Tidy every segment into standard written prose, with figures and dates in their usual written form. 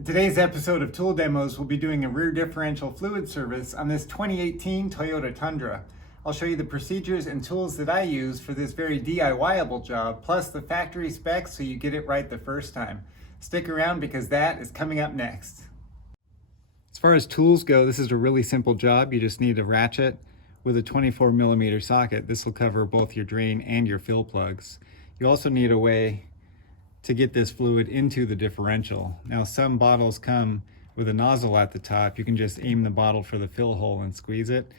In today's episode of Tool Demos, we'll be doing a rear differential fluid service on this 2018 Toyota Tundra. I'll show you the procedures and tools that I use for this very DIY-able job, plus the factory specs so you get it right the first time. Stick around because that is coming up next. As far as tools go, this is a really simple job. You just need a ratchet with a 24mm socket. This will cover both your drain and your fill plugs. You also need a way to get this fluid into the differential. Now, some bottles come with a nozzle at the top. You can just aim the bottle for the fill hole and squeeze it.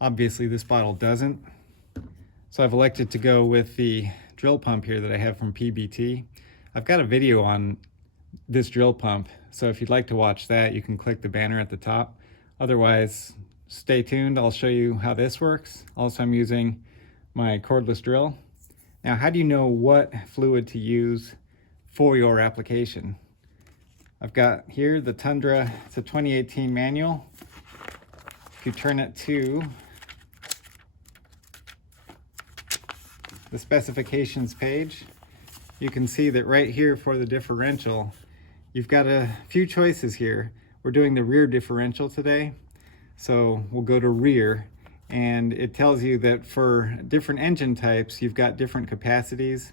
Obviously, this bottle doesn't. So I've elected to go with the drill pump here that I have from PBT. I've got a video on this drill pump, so if you'd like to watch that, you can click the banner at the top. Otherwise, stay tuned. I'll show you how this works. Also, I'm using my cordless drill. Now, how do you know what fluid to use for your application? I've got here the Tundra. It's a 2018 manual. If you turn it to the specifications page, you can see that right here for the differential, you've got a few choices here. We're doing the rear differential today, so we'll go to rear. And it tells you that for different engine types, you've got different capacities,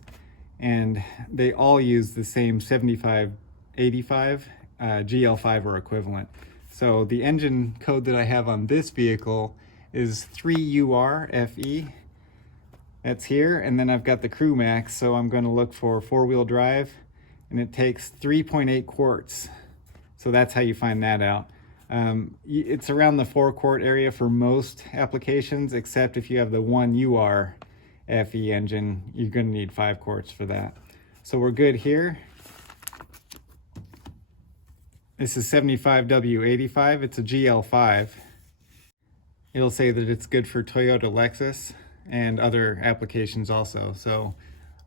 and they all use the same 7585 GL5 or equivalent. So the engine code that I have on this vehicle is 3URFE. That's here, and then I've got the Crew Max, so I'm going to look for four-wheel drive, and it takes 3.8 quarts. So that's how you find that out. It's around the 4-quart area for most applications, except if you have the 1UR-FE engine, you're going to need 5 quarts for that. So we're good here. This is 75W85. It's a GL5. It'll say that it's good for Toyota, Lexus, and other applications also. So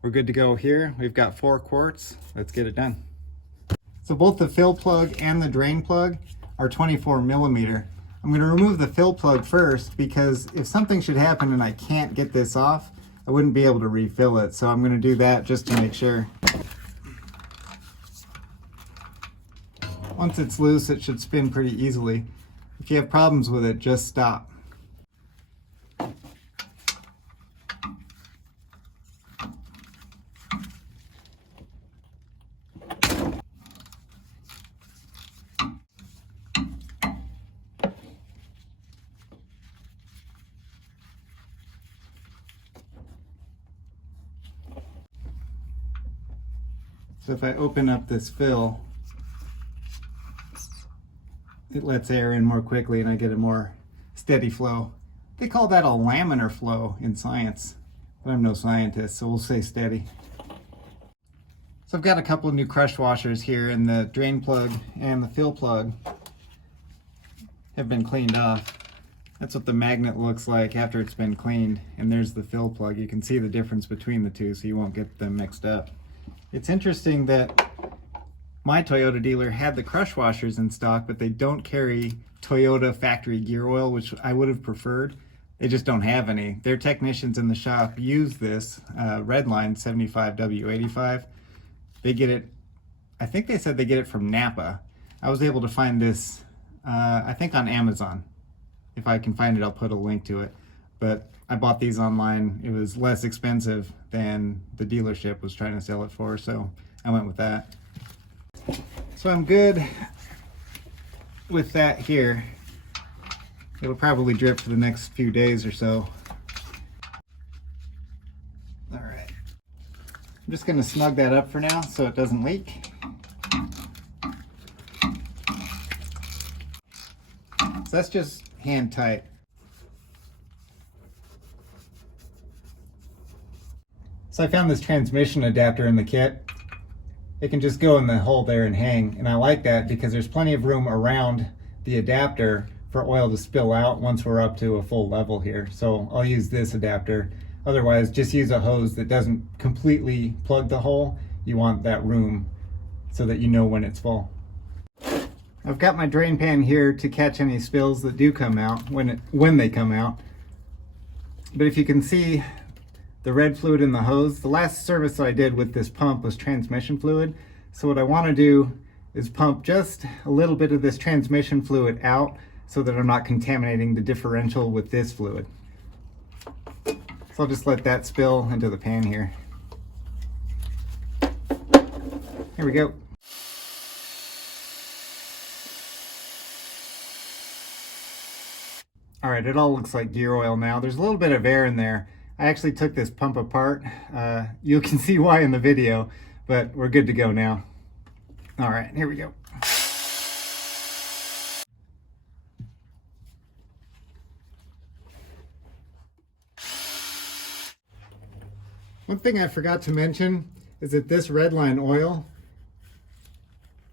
we're good to go here. We've got 4 quarts. Let's get it done. So both the fill plug and the drain plug are 24mm. I'm going to remove the fill plug first because if something should happen and I can't get this off, I wouldn't be able to refill it. So I'm going to do that just to make sure. Once it's loose, it should spin pretty easily. If you have problems with it, just stop. So if I open up this fill, it lets air in more quickly and I get a more steady flow. They call that a laminar flow in science, but I'm no scientist, so we'll say steady. So I've got a couple of new crush washers here, and the drain plug and the fill plug have been cleaned off. That's what the magnet looks like after it's been cleaned, and there's the fill plug. You can see the difference between the two so you won't get them mixed up. It's interesting that my Toyota dealer had the crush washers in stock, but they don't carry Toyota factory gear oil, which I would have preferred. They just don't have any. Their technicians in the shop use this Redline 75W85. They get it, I think they said they get it from Napa. I was able to find this, I think on Amazon. If I can find it, I'll put a link to it. But I bought these online. It was less expensive than the dealership was trying to sell it for, so I went with that. So I'm good with that here. It'll probably drip for the next few days or so. All right. I'm just gonna snug that up for now so it doesn't leak. So that's just hand tight. So I found this transmission adapter in the kit. It can just go in the hole there and hang, and I like that because there's plenty of room around the adapter for oil to spill out once we're up to a full level here. So I'll use this adapter. Otherwise, just use a hose that doesn't completely plug the hole. You want that room so that you know when it's full. I've got my drain pan here to catch any spills that do come out when they come out. But if you can see, the red fluid in the hose. The last service that I did with this pump was transmission fluid. So what I want to do is pump just a little bit of this transmission fluid out so that I'm not contaminating the differential with this fluid. So I'll just let that spill into the pan here. Here we go. All right, it all looks like gear oil now. There's a little bit of air in there. I actually took this pump apart. You can see why in the video, but we're good to go now. All right, here we go. One thing I forgot to mention is that this Redline oil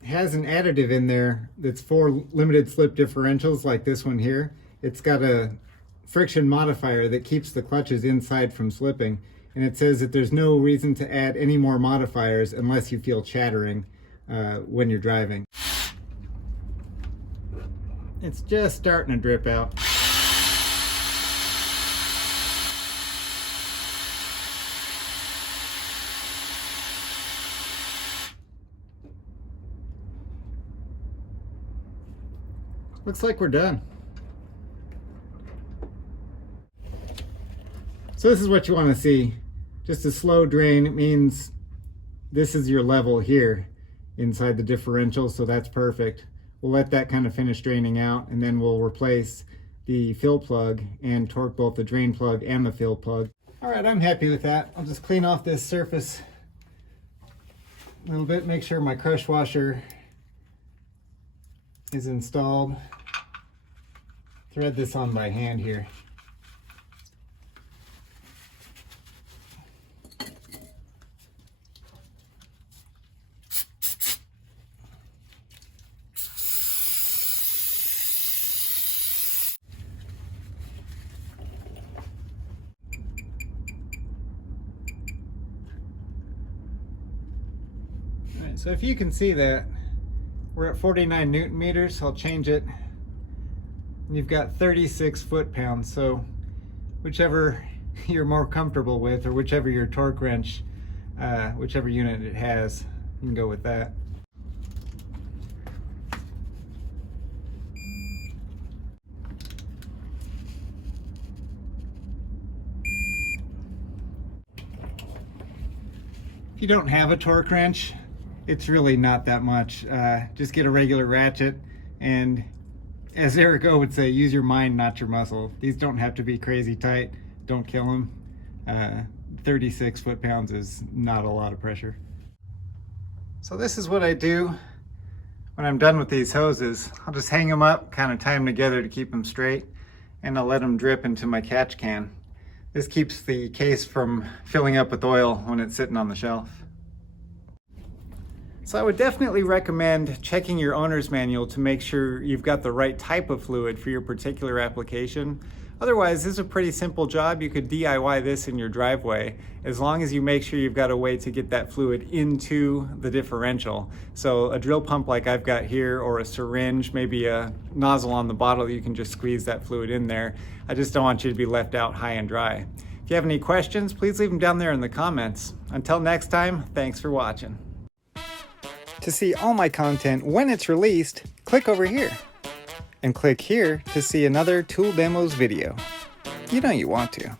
has an additive in there that's for limited slip differentials like this one here. It's got a friction modifier that keeps the clutches inside from slipping, and it says that there's no reason to add any more modifiers unless you feel chattering when you're driving. It's just starting to drip out. Looks like we're done. So this is what you want to see. Just a slow drain. It means this is your level here inside the differential, so that's perfect. We'll let that kind of finish draining out, and then we'll replace the fill plug and torque both the drain plug and the fill plug. All right, I'm happy with that. I'll just clean off this surface a little bit, make sure my crush washer is installed. Thread this on by hand here. All right, so if you can see that, we're at 49 Newton meters. I'll change it. You've got 36 foot-pounds, so whichever you're more comfortable with, or whichever your torque wrench, whichever unit it has, you can go with that. If you don't have a torque wrench, it's really not that much. Just get a regular ratchet, and as Eric O would say, use your mind, not your muscle. These don't have to be crazy tight. Don't kill them. 36 foot-pounds is not a lot of pressure. So this is what I do when I'm done with these hoses. I'll just hang them up, kind of tie them together to keep them straight, and I'll let them drip into my catch can. This keeps the case from filling up with oil when it's sitting on the shelf. So I would definitely recommend checking your owner's manual to make sure you've got the right type of fluid for your particular application. Otherwise, this is a pretty simple job. You could DIY this in your driveway as long as you make sure you've got a way to get that fluid into the differential. So a drill pump like I've got here, or a syringe, maybe a nozzle on the bottle, you can just squeeze that fluid in there. I just don't want you to be left out high and dry. If you have any questions, please leave them down there in the comments. Until next time, thanks for watching. To see all my content when it's released, click over here. And click here to see another Tool Demos video. You know you want to.